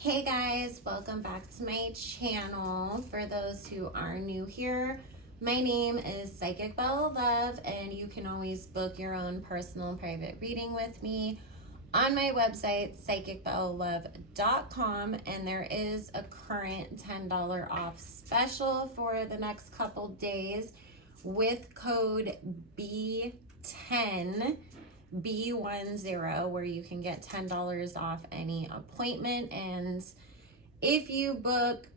Hey guys, welcome back to my channel. For those who are new here, my name is Psychic Bella Love, and you can always book your own personal private reading with me on my website, psychicbellalove.com, and there is a current $10 off special for the next couple days with code B10. B10, where you can get $10 off any appointment. And if you book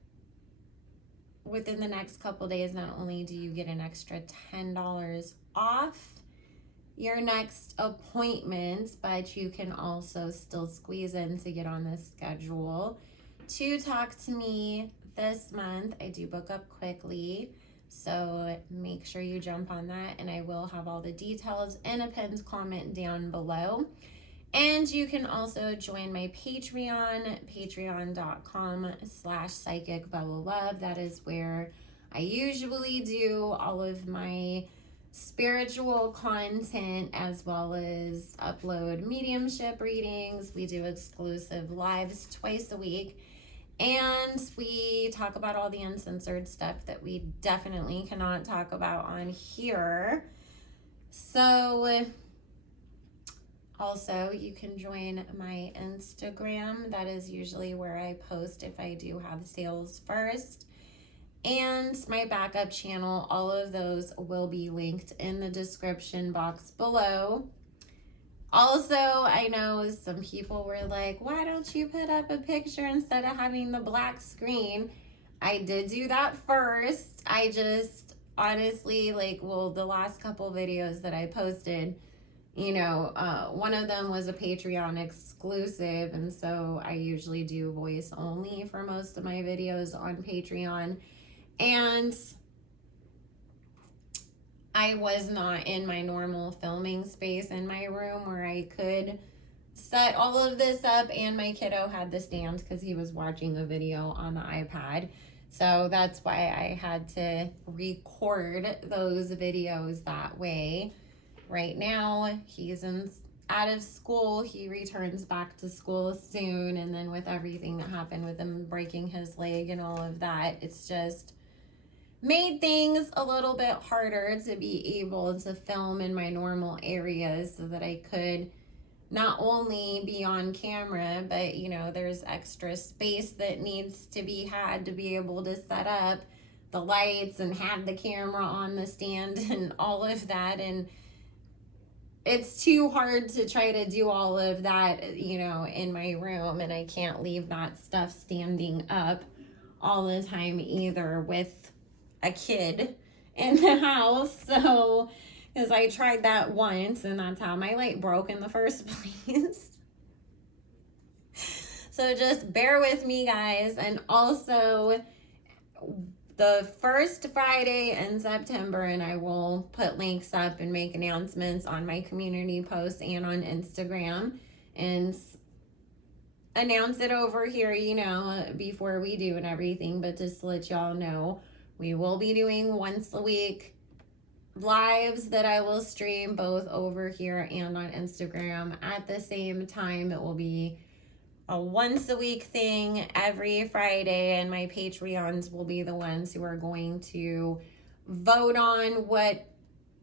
within the next couple days, not only do you get an extra $10 off your next appointment, but you can also still squeeze in to get on this schedule to talk to me this month. I do book up quickly, so make sure you jump on that, and I will have all the details in a pinned comment down below. And you can also join my Patreon, patreon.com/psychicbellalove. That is where I usually do all of my spiritual content, as well as upload mediumship readings. We do exclusive lives twice a week. And we talk about all the uncensored stuff that we definitely cannot talk about on here. So also you can join my Instagram. That is usually where I post if I do have sales first. And my backup channel, all of those will be linked in the description box below. Also, I know some people were like, why don't you put up a picture instead of having the black screen? I did do that first. I just honestly, the last couple videos that I posted, one of them was a Patreon exclusive. And so I usually do voice only for most of my videos on Patreon. And I was not in my normal filming space in my room where I could set all of this up, and my kiddo had the stand because he was watching a video on the iPad. So that's why I had to record those videos that way. Right now, he's out of school. He returns back to school soon, and then with everything that happened with him breaking his leg and all of that, it's just made things a little bit harder to be able to film in my normal areas so that I could not only be on camera, but there's extra space that needs to be had to be able to set up the lights and have the camera on the stand and all of that. And it's too hard to try to do all of that, in my room, and I can't leave that stuff standing up all the time either with a kid in the house. So, because I tried that once, and that's how my light broke in the first place. So just bear with me, guys. And also, the first Friday in September, and I will put links up and make announcements on my community posts and on Instagram, and announce it over here, before we do and everything. But just to let y'all know, we will be doing once a week lives that I will stream both over here and on Instagram at the same time. It will be a once a week thing every Friday, and my Patreons will be the ones who are going to vote on what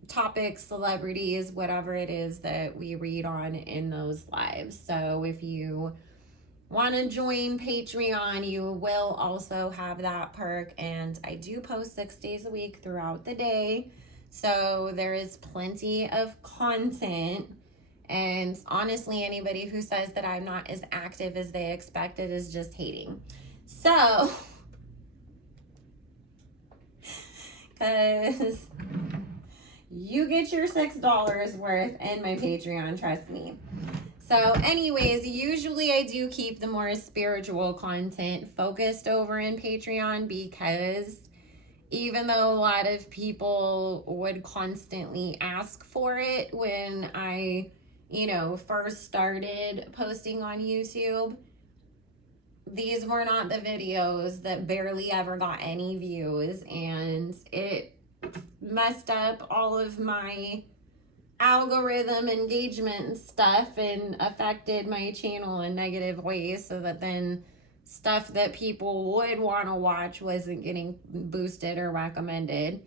topics, celebrities, whatever it is that we read on in those lives. So if you want to join Patreon, you will also have that perk. And I do post 6 days a week throughout the day, so there is plenty of content. And honestly, anybody who says that I'm not as active as they expected is just hating. So, because you get your $6 worth in my Patreon, trust me. So anyways, usually I do keep the more spiritual content focused over in Patreon, because even though a lot of people would constantly ask for it when I, first started posting on YouTube, these were not the videos that barely ever got any views, and it messed up all of my algorithm engagement and stuff and affected my channel in negative ways, so that then stuff that people would want to watch wasn't getting boosted or recommended.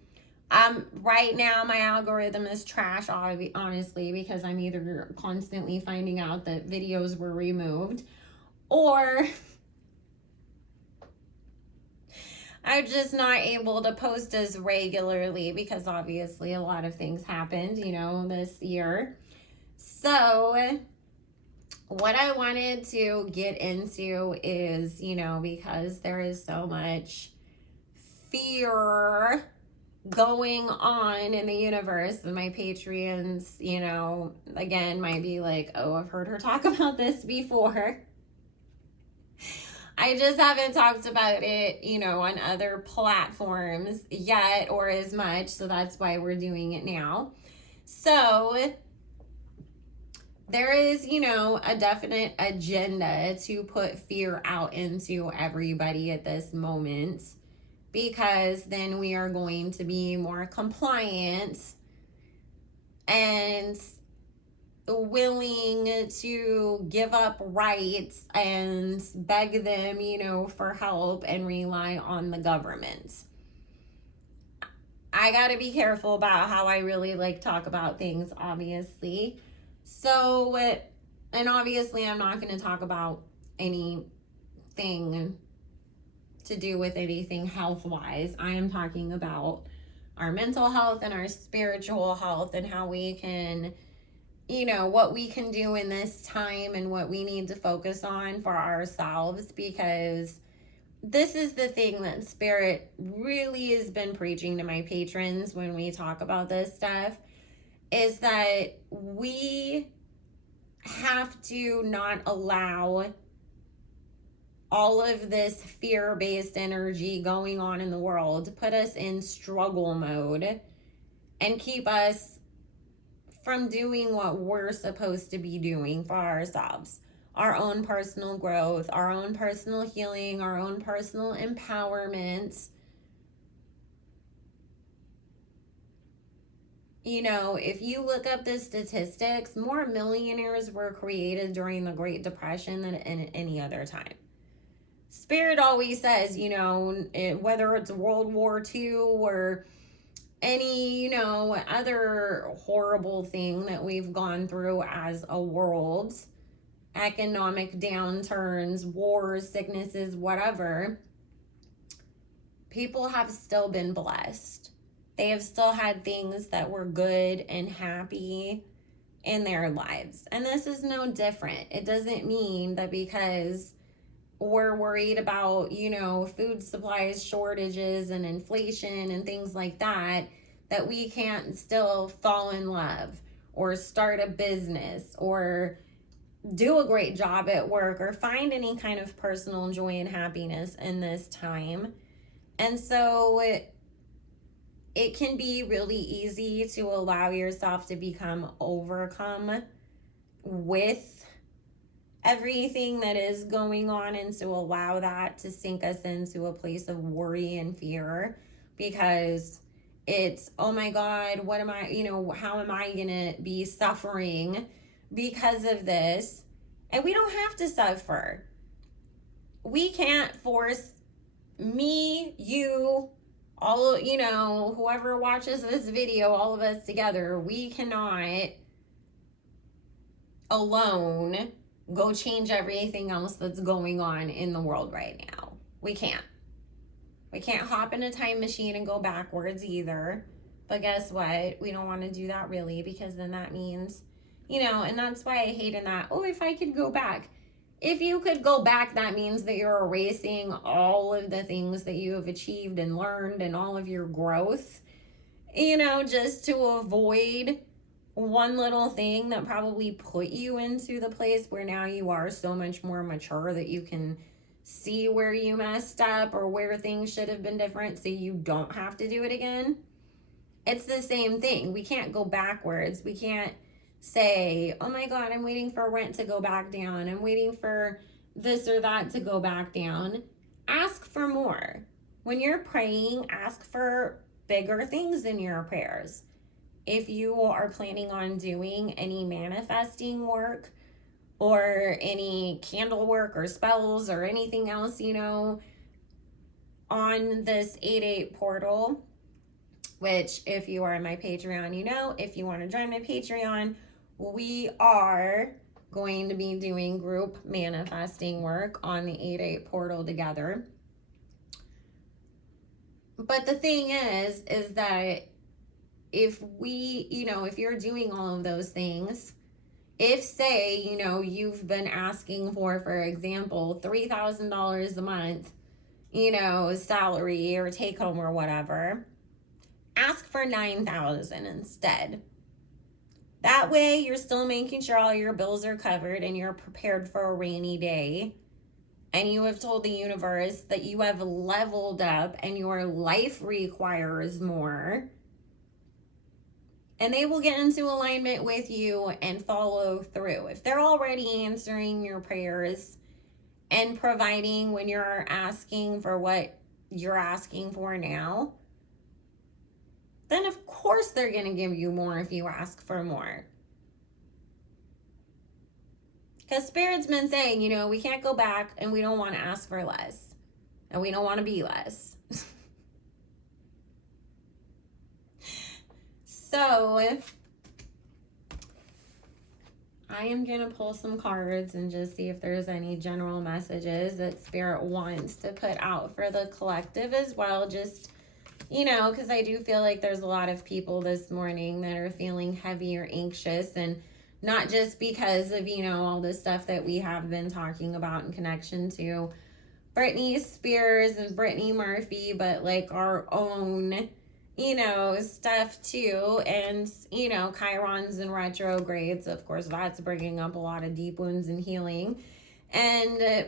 Right now my algorithm is trash, honestly, because I'm either constantly finding out that videos were removed, or I'm just not able to post as regularly because obviously a lot of things happened, this year. So what I wanted to get into is, because there is so much fear going on in the universe, and my Patreons, again, might be like, oh, I've heard her talk about this before. I just haven't talked about it, on other platforms yet or as much, so that's why we're doing it now. So there is, a definite agenda to put fear out into everybody at this moment, because then we are going to be more compliant and willing to give up rights and beg them, for help and rely on the government. I gotta be careful about how I really talk about things, obviously. So, and obviously I'm not going to talk about anything to do with anything health-wise. I am talking about our mental health and our spiritual health, and how we can, what we can do in this time and what we need to focus on for ourselves, because this is the thing that Spirit really has been preaching to my patrons when we talk about this stuff, is that we have to not allow all of this fear-based energy going on in the world to put us in struggle mode and keep us from doing what we're supposed to be doing for ourselves. Our own personal growth, our own personal healing, our own personal empowerment. If you look up the statistics, more millionaires were created during the Great Depression than in any other time. Spirit always says, whether it's World War II or any, other horrible thing that we've gone through as a world, economic downturns, wars, sicknesses, whatever, people have still been blessed. They have still had things that were good and happy in their lives. And this is no different. It doesn't mean that because we're worried about, food supplies shortages and inflation and things like that, that we can't still fall in love or start a business or do a great job at work or find any kind of personal joy and happiness in this time. And so it can be really easy to allow yourself to become overcome with everything that is going on, and to allow that to sink us into a place of worry and fear, because it's, oh my God, what am I, how am I gonna be suffering because of this? And we don't have to suffer. We can't force me, you, all, whoever watches this video, all of us together, we cannot alone go change everything else that's going on in the world right now. We can't. We can't hop in a time machine and go backwards either. But guess what? We don't want to do that really, because then that means, and that's why I hate in that, oh, if I could go back. If you could go back, that means that you're erasing all of the things that you have achieved and learned and all of your growth, just to avoid one little thing that probably put you into the place where now you are so much more mature that you can see where you messed up or where things should have been different, so you don't have to do it again. It's the same thing. We can't go backwards. We can't say, oh my God, I'm waiting for rent to go back down. I'm waiting for this or that to go back down. Ask for more. When you're praying, ask for bigger things in your prayers. If you are planning on doing any manifesting work or any candle work or spells or anything else, on this 8/8 portal, which if you are in my Patreon, if you want to join my Patreon, we are going to be doing group manifesting work on the 8/8 portal together. But the thing is that if you're doing all of those things, if say, you've been asking for example, $3,000 a month, salary or take home or whatever, ask for $9,000 instead. That way you're still making sure all your bills are covered and you're prepared for a rainy day. And you have told the universe that you have leveled up and your life requires more. And they will get into alignment with you and follow through. If they're already answering your prayers and providing when you're asking for what you're asking for now, then of course they're going to give you more if you ask for more. Because Spirit's been saying, we can't go back and we don't want to ask for less. And we don't want to be less. So, I am going to pull some cards and just see if there's any general messages that Spirit wants to put out for the collective as well. Just, because I do feel like there's a lot of people this morning that are feeling heavy or anxious, and not just because of, all the stuff that we have been talking about in connection to Britney Spears and Brittany Murphy, but like our own stuff too. And, Chirons and retrogrades, of course, that's bringing up a lot of deep wounds and healing. And,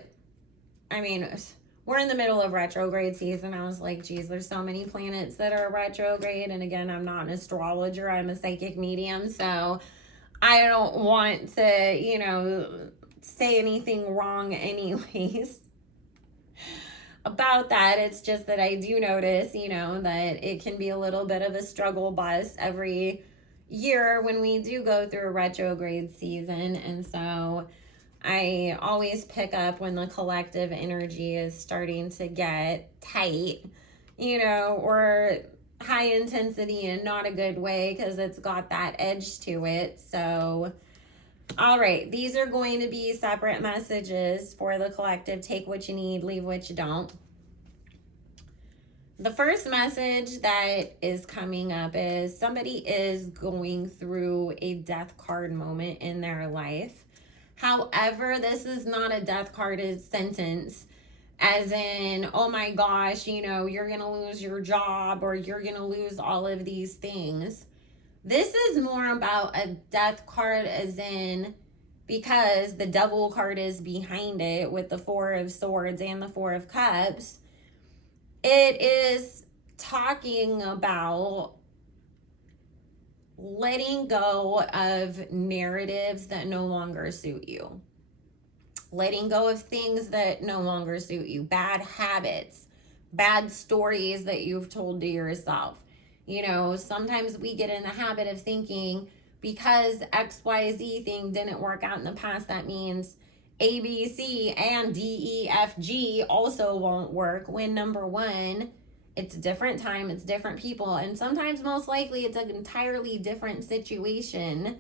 we're in the middle of retrograde season. I was like, geez, there's so many planets that are retrograde. And again, I'm not an astrologer. I'm a psychic medium. So I don't want to, say anything wrong anyways. About that. It's just that I do notice, that it can be a little bit of a struggle bus every year when we do go through a retrograde season. And so I always pick up when the collective energy is starting to get tight, or high intensity in not a good way, because it's got that edge to it. So all right, these are going to be separate messages for the collective. Take what you need, leave what you don't. The first message that is coming up is somebody is going through a death card moment in their life. However, this is not a death carded sentence, as in, oh my gosh, you're going to lose your job or you're going to lose all of these things. This is more about a death card, as in, because the Devil card is behind it with the Four of Swords and the Four of Cups. It is talking about letting go of narratives that no longer suit you. Letting go of things that no longer suit you. Bad habits, bad stories that you've told to yourself. Sometimes we get in the habit of thinking because XYZ thing didn't work out in the past, that means A, B, C, and D, E, F, G also won't work, when number one, it's a different time, it's different people, and sometimes most likely it's an entirely different situation.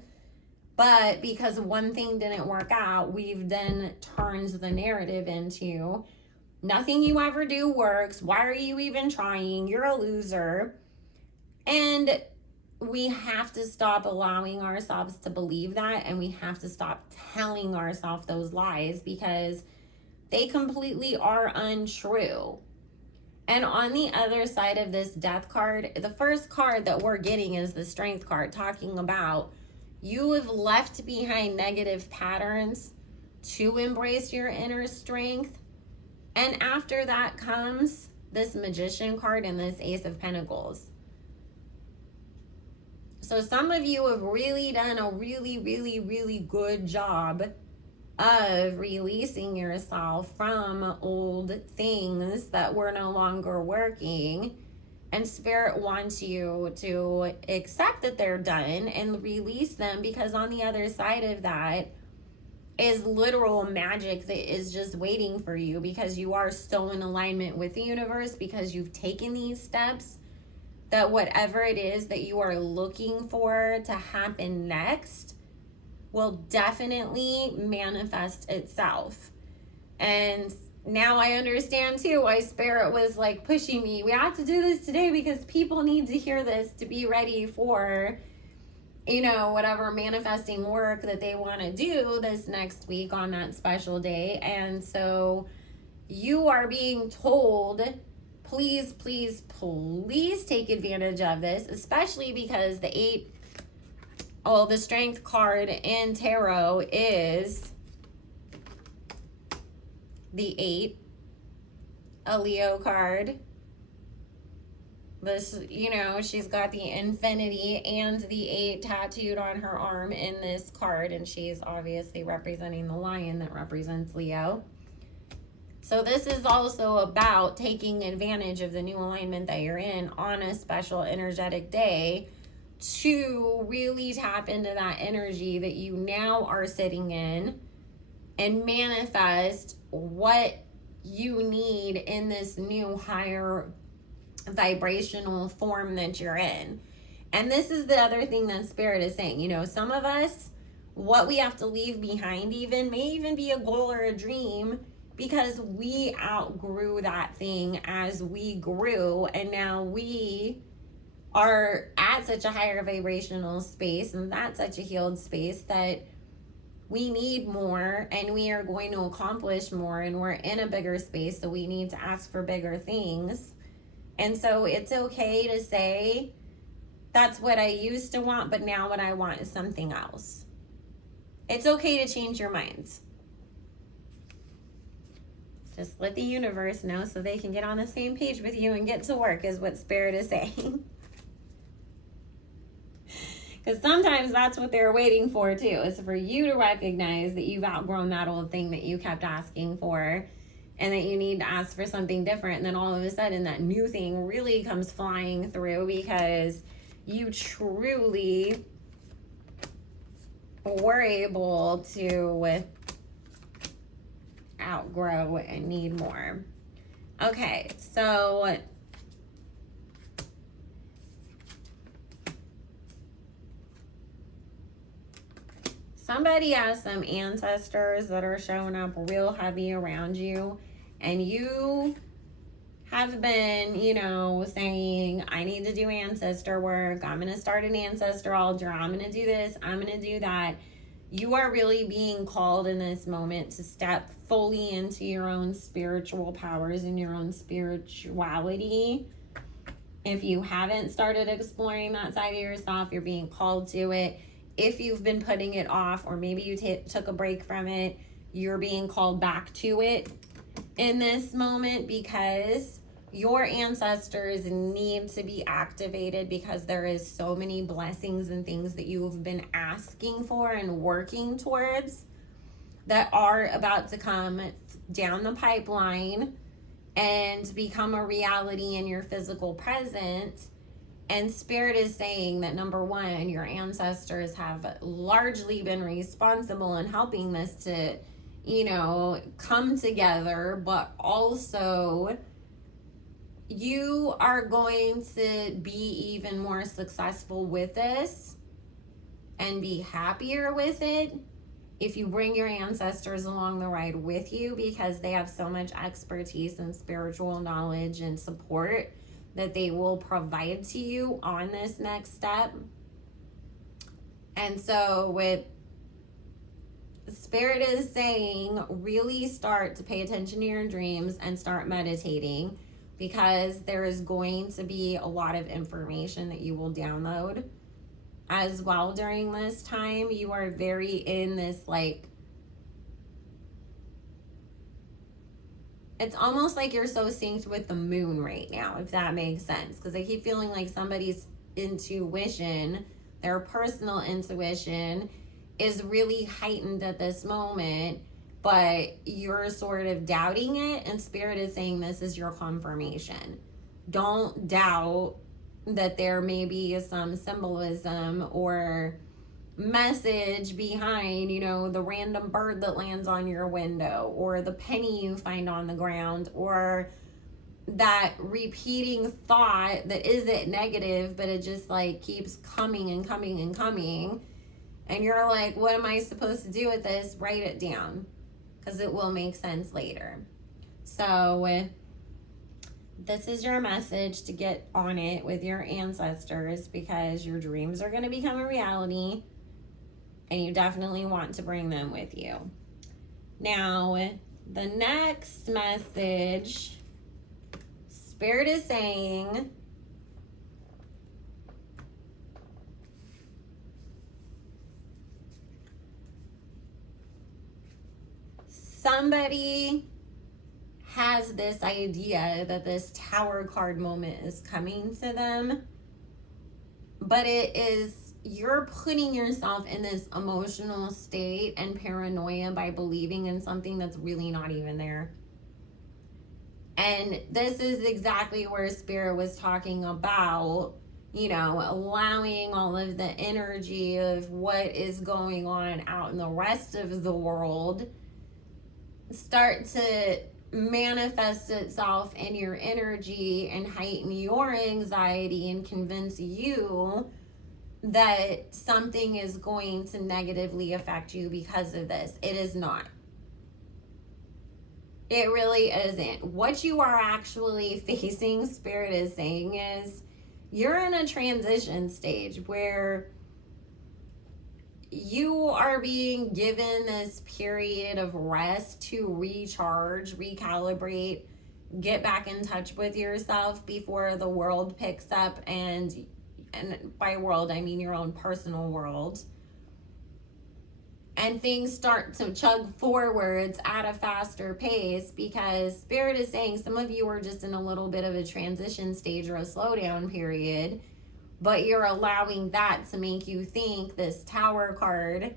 But because one thing didn't work out, we've then turned the narrative into nothing you ever do works. Why are you even trying? You're a loser. And we have to stop allowing ourselves to believe that, and we have to stop telling ourselves those lies, because they completely are untrue. And on the other side of this death card, the first card that we're getting is the Strength card, talking about you have left behind negative patterns to embrace your inner strength. And after that comes this Magician card and this Ace of Pentacles. So some of you have really done a really good job of releasing yourself from old things that were no longer working. And Spirit wants you to accept that they're done and release them, because on the other side of that, is literal magic that is just waiting for you, because you are so in alignment with the universe, because you've taken these steps, that whatever it is that you are looking for to happen next will definitely manifest itself. And now I understand too why Spirit was like pushing me. We have to do this today because people need to hear this to be ready for, you know, whatever manifesting work that they want to do this next week on that special day. And so you are being told, please, please, please take advantage of this, especially because the strength card in tarot is the 8, a Leo card. This, you know, she's got the infinity and the 8 tattooed on her arm in this card, and she's obviously representing the lion that represents Leo. So this is also about taking advantage of the new alignment that you're in on a special energetic day to really tap into that energy that you now are sitting in and manifest what you need in this new higher vibrational form that you're in. And this is the other thing that Spirit is saying. You know, some of us, what we have to leave behind may even be a goal or a dream, because we outgrew that thing as we grew, and now we are at such a higher vibrational space and that's such a healed space that we need more, and we are going to accomplish more, and we're in a bigger space, so we need to ask for bigger things. And so it's okay to say, that's what I used to want, but now what I want is something else. It's okay to change your minds. Just let the universe know so they can get on the same page with you and get to work, is what Spirit is saying. Because sometimes that's what they're waiting for too, is for you to recognize that you've outgrown that old thing that you kept asking for, and that you need to ask for something different. And then all of a sudden that new thing really comes flying through, because you truly were able to outgrow and need more. Okay, so somebody has some ancestors that are showing up real heavy around you, and you have been, you know, saying, I need to do ancestor work, I'm going to start an ancestor altar, I'm going to do this, I'm going to do that. You are really being called in this moment to step fully into your own spiritual powers and your own spirituality. If you haven't started exploring that side of yourself, you're being called to it. If you've been putting it off, or maybe you took a break from it, you're being called back to it in this moment, because your ancestors need to be activated, because there is so many blessings and things that you've been asking for and working towards that are about to come down the pipeline and become a reality in your physical present. And Spirit is saying that, number one, your ancestors have largely been responsible in helping this to, you know, come together, but also you are going to be even more successful with this and be happier with it if you bring your ancestors along the ride with you, because they have so much expertise and spiritual knowledge and support that they will provide to you on this next step. And so with Spirit is saying, really start to pay attention to your dreams and start meditating, because there is going to be a lot of information that you will download as well during this time. You are very in this, like, it's almost like you're so synced with the moon right now, if that makes sense. Because I keep feeling like somebody's intuition, their personal intuition, is really heightened at this moment, but you're sort of doubting it, and Spirit is saying this is your confirmation. Don't doubt that there may be some symbolism or message behind, you know, the random bird that lands on your window, or the penny you find on the ground, or that repeating thought that isn't negative, but it just like keeps coming and coming and coming. And you're like, what am I supposed to do with this? Write it down, because it will make sense later. So this is your message to get on it with your ancestors, because your dreams are going to become a reality and you definitely want to bring them with you. Now, the next message, Spirit is saying, somebody has this idea that this Tower card moment is coming to them, but it is, you're putting yourself in this emotional state and paranoia by believing in something that's really not even there. And this is exactly where Spirit was talking about, you know, allowing all of the energy of what is going on out in the rest of the world start to manifest itself in your energy and heighten your anxiety and convince you that something is going to negatively affect you because of this. It is not. It really isn't. What you are actually facing, Spirit is saying, is you're in a transition stage where you are being given this period of rest to recharge, recalibrate, get back in touch with yourself before the world picks up, and by world I mean your own personal world, and things start to chug forwards at a faster pace, because Spirit is saying some of you are just in a little bit of a transition stage or a slowdown period, but you're allowing that to make you think this Tower card,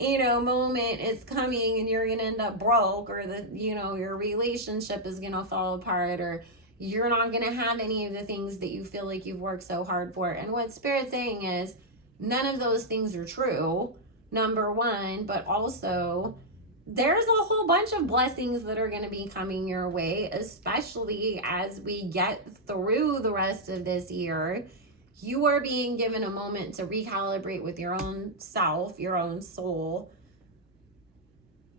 you know, moment is coming and you're gonna end up broke, or the, you know, your relationship is gonna fall apart, or you're not gonna have any of the things that you feel like you've worked so hard for. And what Spirit's saying is none of those things are true, number one, but also there's a whole bunch of blessings that are going to be coming your way, especially as we get through the rest of this year. You are being given a moment to recalibrate with your own self, your own soul.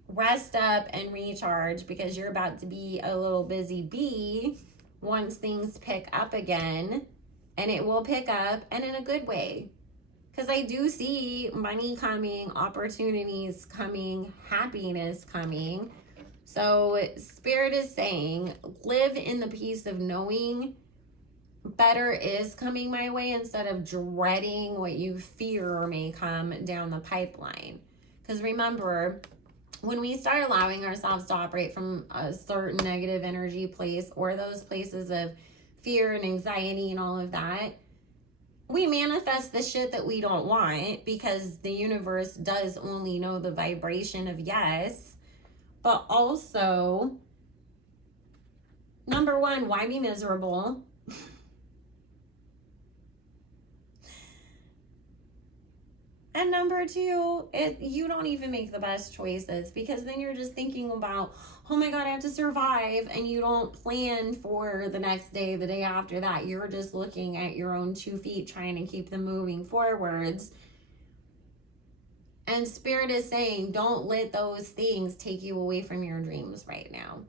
Rest up and recharge, because you're about to be a little busy bee once things pick up again. And it will pick up, and in a good way. Because I do see money coming, opportunities coming, happiness coming. So Spirit is saying, live in the peace of knowing better is coming my way, instead of dreading what you fear may come down the pipeline. Because remember, when we start allowing ourselves to operate from a certain negative energy place, or those places of fear and anxiety and all of that, we manifest the shit that we don't want, because the universe does only know the vibration of yes. But also, number one, why be miserable? And number two, you don't even make the best choices, because then you're just thinking about, oh my God, I have to survive. And you don't plan for the next day, the day after that. You're just looking at your own 2 feet, trying to keep them moving forwards. And Spirit is saying, don't let those things take you away from your dreams right now,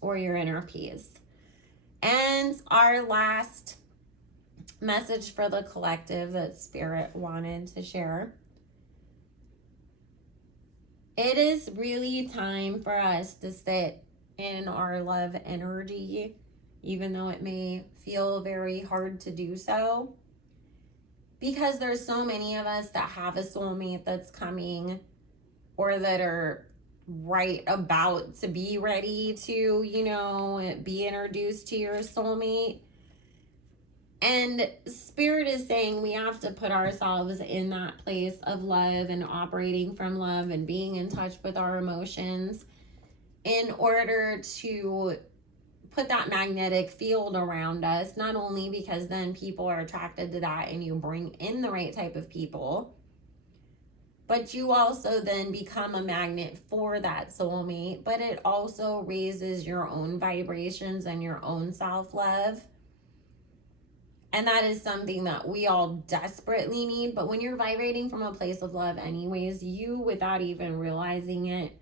or your inner peace. And our last message for the collective that Spirit wanted to share. It is really time for us to sit in our love energy, even though it may feel very hard to do so, because there's so many of us that have a soulmate that's coming, or that are right about to be ready to, you know, be introduced to your soulmate. And Spirit is saying we have to put ourselves in that place of love and operating from love and being in touch with our emotions in order to put that magnetic field around us. Not only because then people are attracted to that and you bring in the right type of people, But you also then become a magnet for that soulmate, but it also raises your own vibrations and your own self-love. And that is something that we all desperately need. But when you're vibrating from a place of love anyways, you, without even realizing it,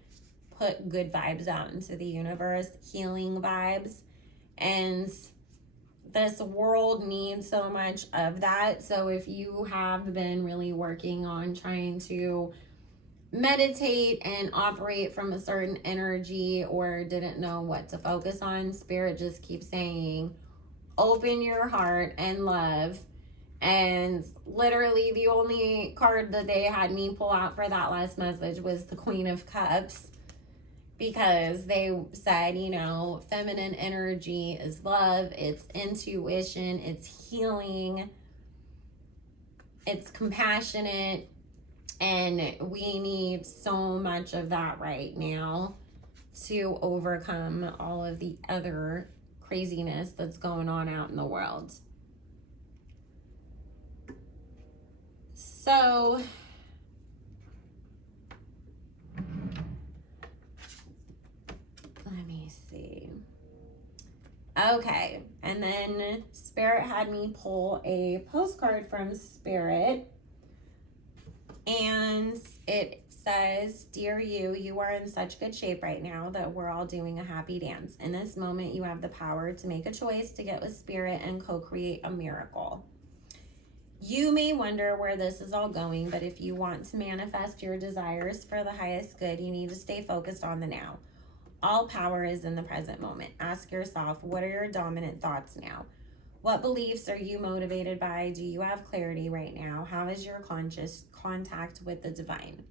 put good vibes out into the universe, healing vibes. And this world needs so much of that. So if you have been really working on trying to meditate and operate from a certain energy or didn't know what to focus on, Spirit just keeps saying, open your heart and love. And literally the only card that they had me pull out for that last message was the Queen of Cups, because they said, you know, feminine energy is love, it's intuition, it's healing, it's compassionate, and we need so much of that right now to overcome all of the other craziness that's going on out in the world. So let me see. Okay, and then Spirit had me pull a postcard from Spirit, and it says, dear you, you are in such good shape right now that we're all doing a happy dance. In this moment, you have the power to make a choice to get with Spirit and co-create a miracle. You may wonder where this is all going, but if you want to manifest your desires for the highest good, you need to stay focused on the now. All power is in the present moment. Ask yourself, what are your dominant thoughts now? What beliefs are you motivated by? Do you have clarity right now? How is your conscious contact with the divine?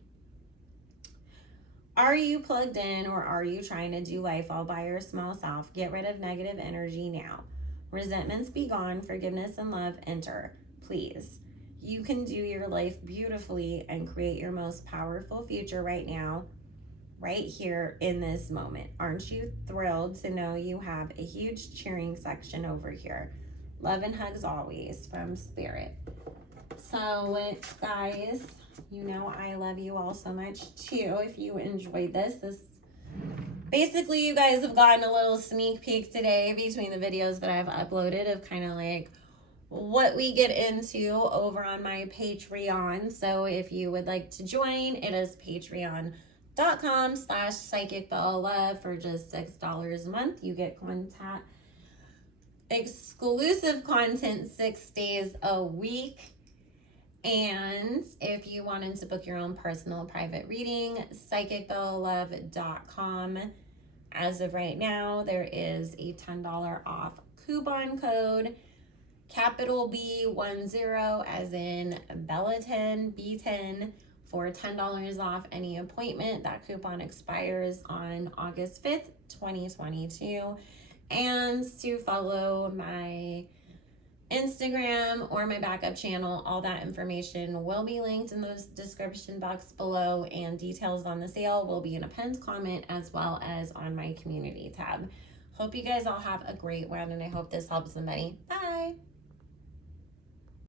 Are you plugged in, or are you trying to do life all by your small self? Get rid of negative energy now. Resentments be gone. Forgiveness and love enter. Please. You can do your life beautifully and create your most powerful future right now, right here in this moment. Aren't you thrilled to know you have a huge cheering section over here? Love and hugs always from Spirit. So guys, you know I love you all so much too. If you enjoyed this basically, you guys have gotten a little sneak peek today between the videos that I've uploaded of kind of like what we get into over on my Patreon. So if you would like to join, it is patreon.com/psychicbellalove for just $6 a month. You get exclusive content 6 days a week. And if you wanted to book your own personal private reading, psychicbellalove.com. As of right now, there is a $10 off coupon code, capital B10, as in Bella10, B10, for $10 off any appointment. That coupon expires on August 5th, 2022. And to follow my Instagram or my backup channel, all that information will be linked in the description box below, and details on the sale will be in a pinned comment as well as on my community tab. Hope you guys all have a great one, and I hope this helps somebody. Bye.